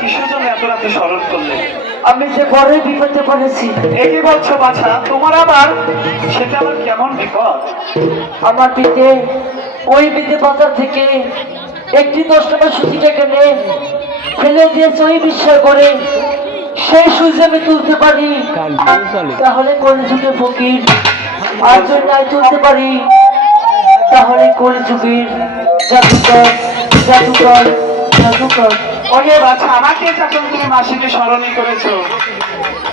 কিসের জন্য এত রাতে স্মরণ করলে? আমি যে বড় বিপদে পড়েছি। একই বলছো বাছা, তোমার আবার সেটা আবার কেমন বিপদ? আমার পিঠে ওই বিদে বাজার থেকে একটি 10 টাকা সুতিটা কিনে ফেলে দিয়েছে ওই বিশ্বাস করে। সেই সুইচ আমি তুলতে পারি তাহলে কলিযুগের ফকির, আর যদি নাই তুলতে পারি তাহলে কলিযুগের জাদুকর জাদুকর জাদুকর। ওরে বাছা, আমাকে যখন তুমি মাসিকে স্মরণই করেছো,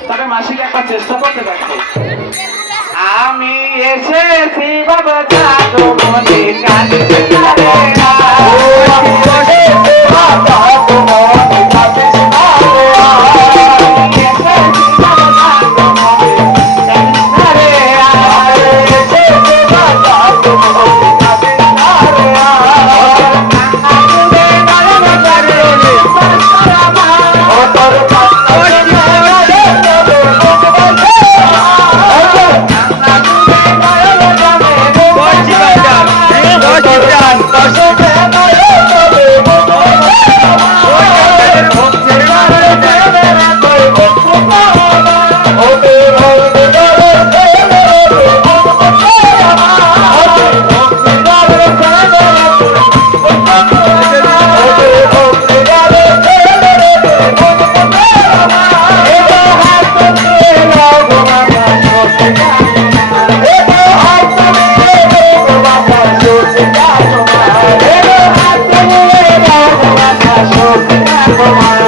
তবে মাসিকে একবার চেষ্টা করতে দেখো। আমি এসেছি বাবা জাদু মনে কাঁদতে পারে না। Come on.